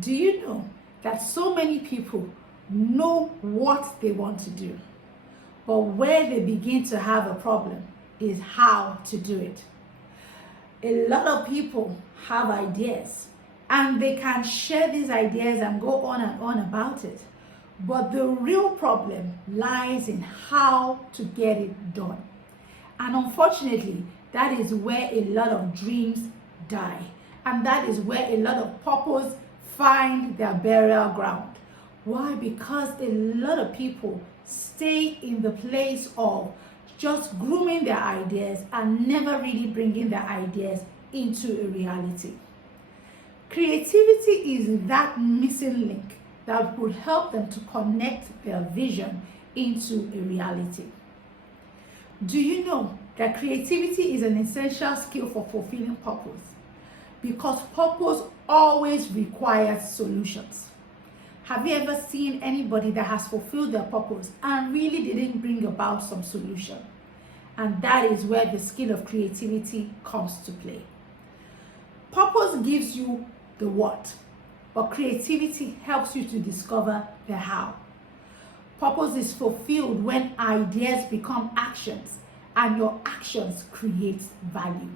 Do you know that so many people know what they want to do, but where they begin to have a problem is how to do it? A lot of people have ideas and they can share these ideas and go on and on about it. But the real problem lies in how to get it done. And unfortunately, that is where a lot of dreams die. And that is where a lot of purpose find their burial ground. Why? Because a lot of people stay in the place of just grooming their ideas and never really bringing their ideas into a reality. Creativity is that missing link that would help them to connect their vision into a reality. Do you know that creativity is an essential skill for fulfilling purpose? Because purpose always requires solutions. Have you ever seen anybody that has fulfilled their purpose and really didn't bring about some solution? And that is where the skill of creativity comes to play. Purpose gives you the what, but creativity helps you to discover the how. Purpose is fulfilled when ideas become actions and your actions create value.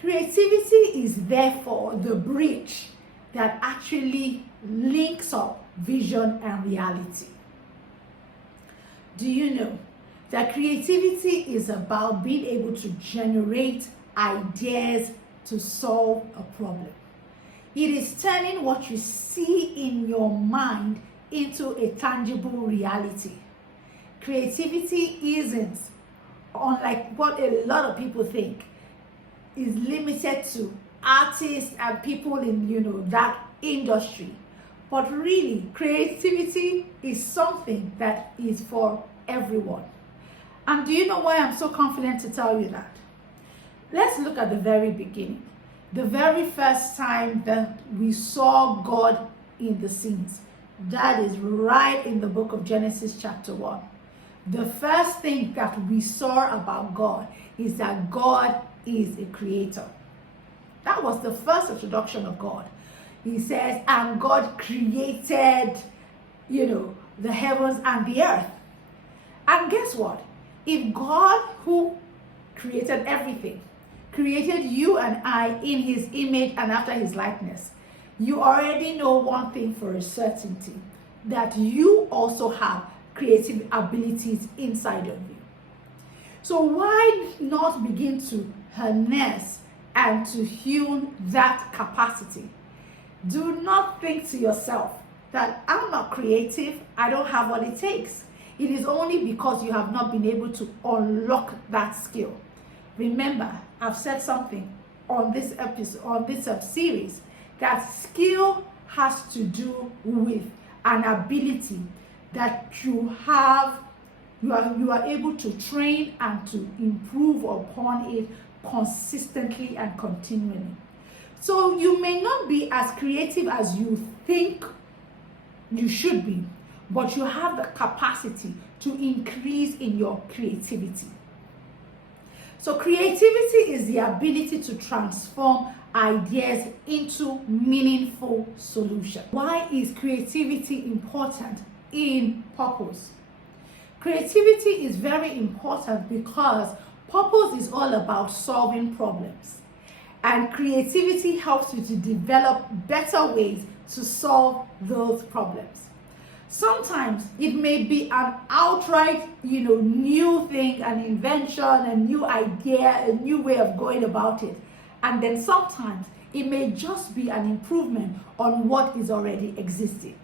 Creativity is therefore the bridge that actually links up vision and reality. Do you know that creativity is about being able to generate ideas to solve a problem? It is turning what you see in your mind into a tangible reality. Creativity isn't, unlike what a lot of people think, is limited to artists and people in that industry. But really, creativity is something that is for everyone. And do you know why I'm so confident to tell you that? Let's look at the very beginning. The very first time that we saw God in the scenes. That is right in the book of Genesis chapter 1. The first thing that we saw about God is that God is a creator. That was the first introduction of God. He says, and God created, the heavens and the earth. And guess what? If God, who created everything, created you and I in his image and after his likeness, you already know one thing for a certainty, that you also have creative abilities inside of you. So why not begin to harness and to hone that capacity? Do not think to yourself that I'm not creative, I don't have what it takes. It is only because you have not been able to unlock that skill. Remember, I've said something on this episode, on this series, that skill has to do with an ability that you have, you are able to train and to improve upon it consistently and continually. So you may not be as creative as you think you should be, but you have the capacity to increase in your creativity. So creativity is the ability to transform ideas into meaningful solutions. Why is creativity important in purpose? Creativity is very important because purpose is all about solving problems. And creativity helps you to develop better ways to solve those problems. Sometimes it may be an outright, new thing, an invention, a new idea, a new way of going about it. And then sometimes it may just be an improvement on what is already existing.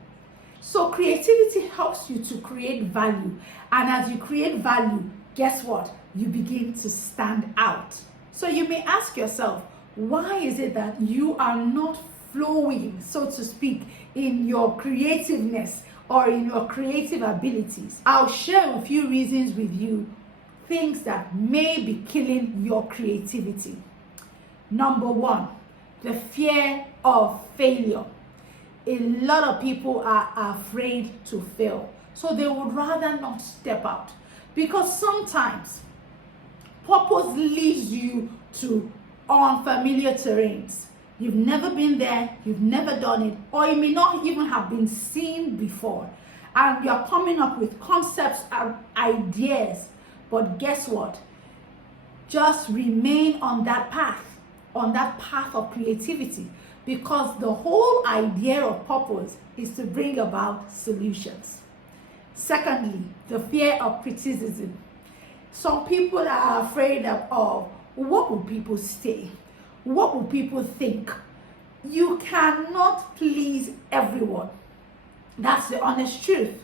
So creativity helps you to create value. And as you create value, guess what? You begin to stand out. So you may ask yourself, why is it that you are not flowing, so to speak, in your creativeness or in your creative abilities? I'll share a few reasons with you, things that may be killing your creativity. Number one, the fear of failure. A lot of people are afraid to fail, so they would rather not step out, because sometimes purpose leads you to unfamiliar terrains. You've never been there, you've never done it, or you may not even have been seen before. And you're coming up with concepts and ideas. But guess what? Just remain on that path of creativity, because the whole idea of purpose is to bring about solutions. Secondly, the fear of criticism. Some people are afraid of what will people say? What will people think? You cannot please everyone. That's the honest truth.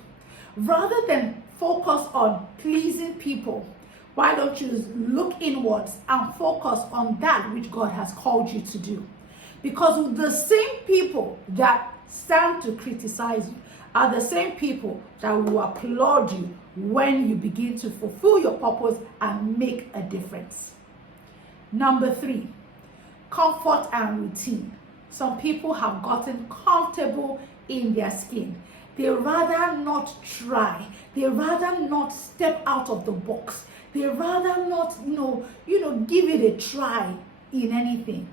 Rather than focus on pleasing people, why don't you look inwards and focus on that which God has called you to do? Because the same people that stand to criticize you are the same people that will applaud you when you begin to fulfill your purpose and make a difference. Number 3, comfort and routine. Some people have gotten comfortable in their skin. They rather not try. They rather not step out of the box. They rather not, give it a try in anything.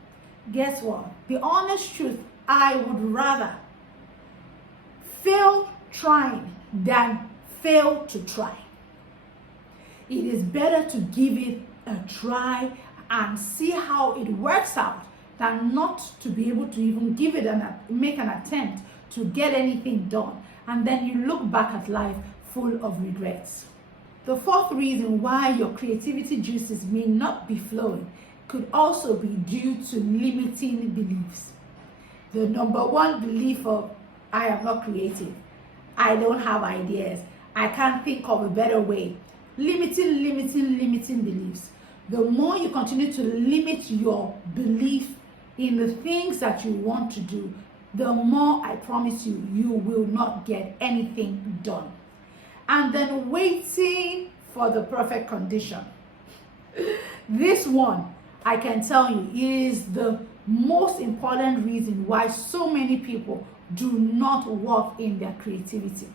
Guess what? The honest truth, I would rather fail trying than fail to try. It is better to give it a try and see how it works out than not to be able to even give it make an attempt to get anything done, and then you look back at life full of regrets. The fourth reason why your creativity juices may not be flowing could also be due to limiting beliefs. The number one belief of I am not creative, I don't have ideas, I can't think of a better way. Limiting beliefs. The more you continue to limit your belief in the things that you want to do, the more, I promise you, you will not get anything done. And then waiting for the perfect condition. This one, I can tell you, is the most important reason why so many people do not work in their creativity.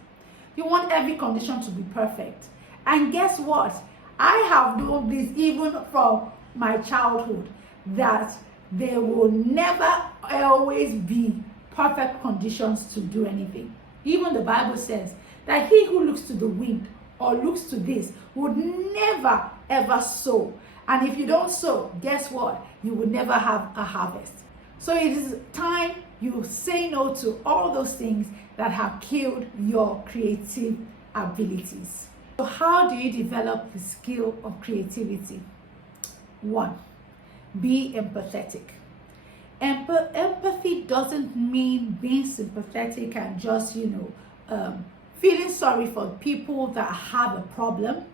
You want every condition to be perfect. And guess what? I have known this even from my childhood, that there will never always be perfect conditions to do anything. Even the Bible says that he who looks to the wind or looks to this would never ever sow. And if you don't sow, guess what? You will never have a harvest. So it is time you say no to all those things that have killed your creative abilities. So how do you develop the skill of creativity? 1, be empathetic. Empathy doesn't mean being sympathetic and just, feeling sorry for people that have a problem.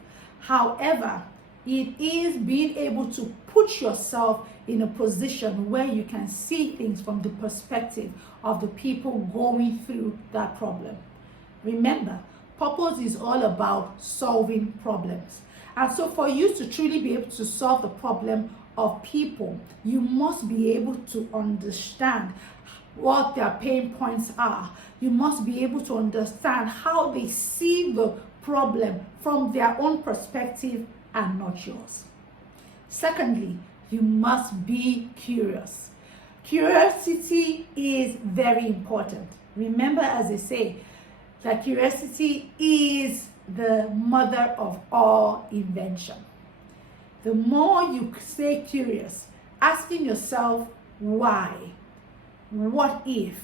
However, it is being able to put yourself in a position where you can see things from the perspective of the people going through that problem. Remember, purpose is all about solving problems. And so for you to truly be able to solve the problem of people, you must be able to understand what their pain points are. You must be able to understand how they see the problem from their own perspective and not yours. Secondly, you must be curious. Curiosity is very important. Remember, as I say, that curiosity is the mother of all invention. The more you stay curious, asking yourself why, what if,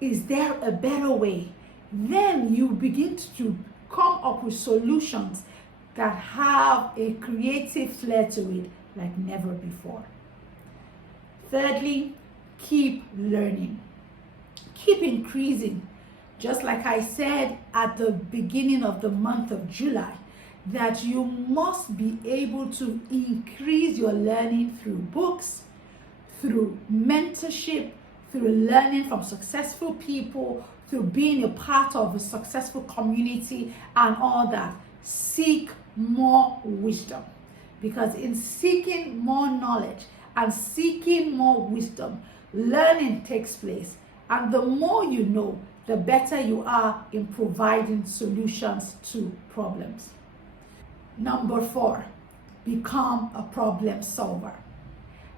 is there a better way, then you begin to come up with solutions that have a creative flair to it like never before. Thirdly, keep learning. Keep increasing. Just like I said at the beginning of the month of July, that you must be able to increase your learning through books, through mentorship, through learning from successful people, through being a part of a successful community and all that. Seek more wisdom, because in seeking more knowledge and seeking more wisdom, learning takes place. And the more you know, the better you are in providing solutions to problems. Number 4, become a problem solver.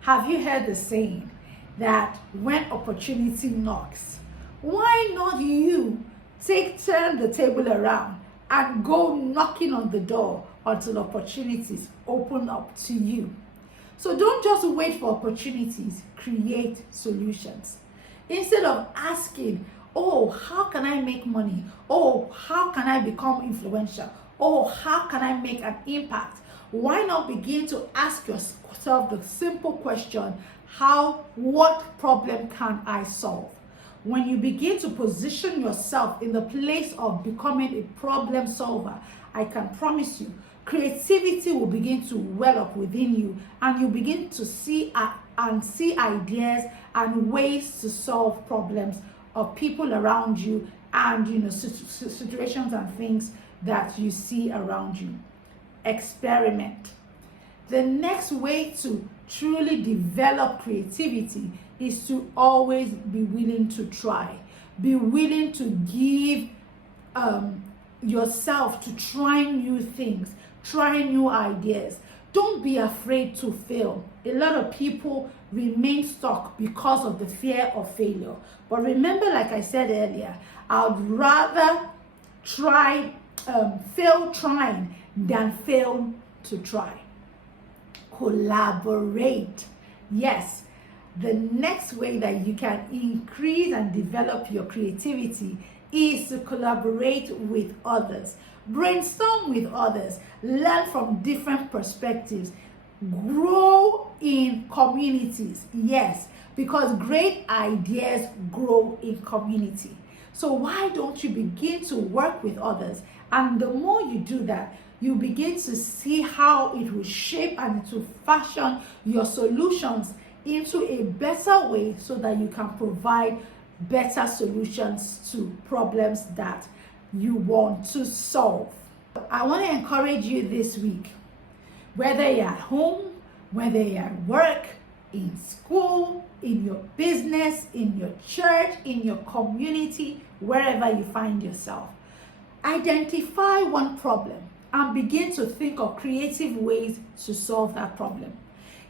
Have you heard the saying that when opportunity knocks, why not you turn the table around and go knocking on the door until opportunities open up to you? So don't just wait for opportunities, create solutions. Instead of asking, oh, how can I make money? Oh, how can I become influential? Oh, how can I make an impact? Why not begin to ask yourself the simple question, what problem can I solve? When you begin to position yourself in the place of becoming a problem solver, I can promise you, creativity will begin to well up within you, and you begin to see ideas and ways to solve problems of people around you, and situations and things that you see around you. Experiment. The next way to truly develop creativity is to always be willing to try. Be willing to give yourself to trying new things, trying new ideas. Don't be afraid to fail. A lot of people remain stuck because of the fear of failure. But remember, like I said earlier, I'd rather fail trying than fail to try. Collaborate. Yes, the next way that you can increase and develop your creativity is to collaborate with others. Brainstorm with others. Learn from different perspectives. Grow in communities. Yes, because great ideas grow in community. So why don't you begin to work with others? And the more you do that, you begin to see how it will shape and to fashion your solutions into a better way, so that you can provide better solutions to problems that you want to solve. I want to encourage you this week, whether you're at home, whether you're at work, in school, in your business, in your church, in your community, wherever you find yourself, identify one problem and begin to think of creative ways to solve that problem.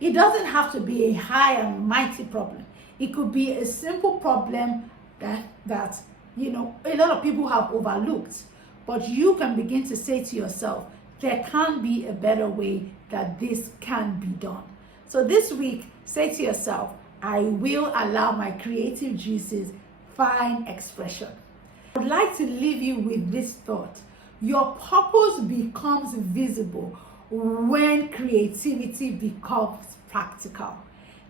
It doesn't have to be a high and mighty problem. It could be a simple problem that a lot of people have overlooked. But you can begin to say to yourself, there can be a better way that this can be done. So this week, say to yourself, I will allow my creative juices find expression. I would like to leave you with this thought. Your purpose becomes visible when creativity becomes practical.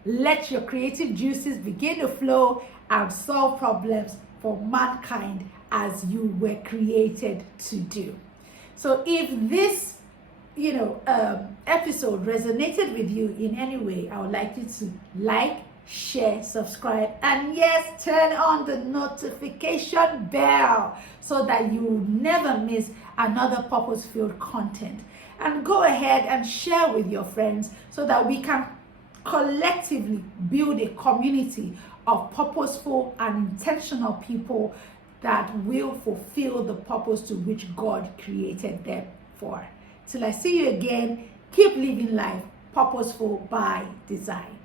Let your creative juices begin to flow and solve problems for mankind as you were created to do. So if this episode resonated with you in any way, I would like you to like, share, subscribe, and yes, turn on the notification bell so that you never miss another purpose-filled content. And go ahead and share with your friends so that we can collectively build a community of purposeful and intentional people that will fulfill the purpose to which God created them for. Till I see you again, keep living life purposeful by design.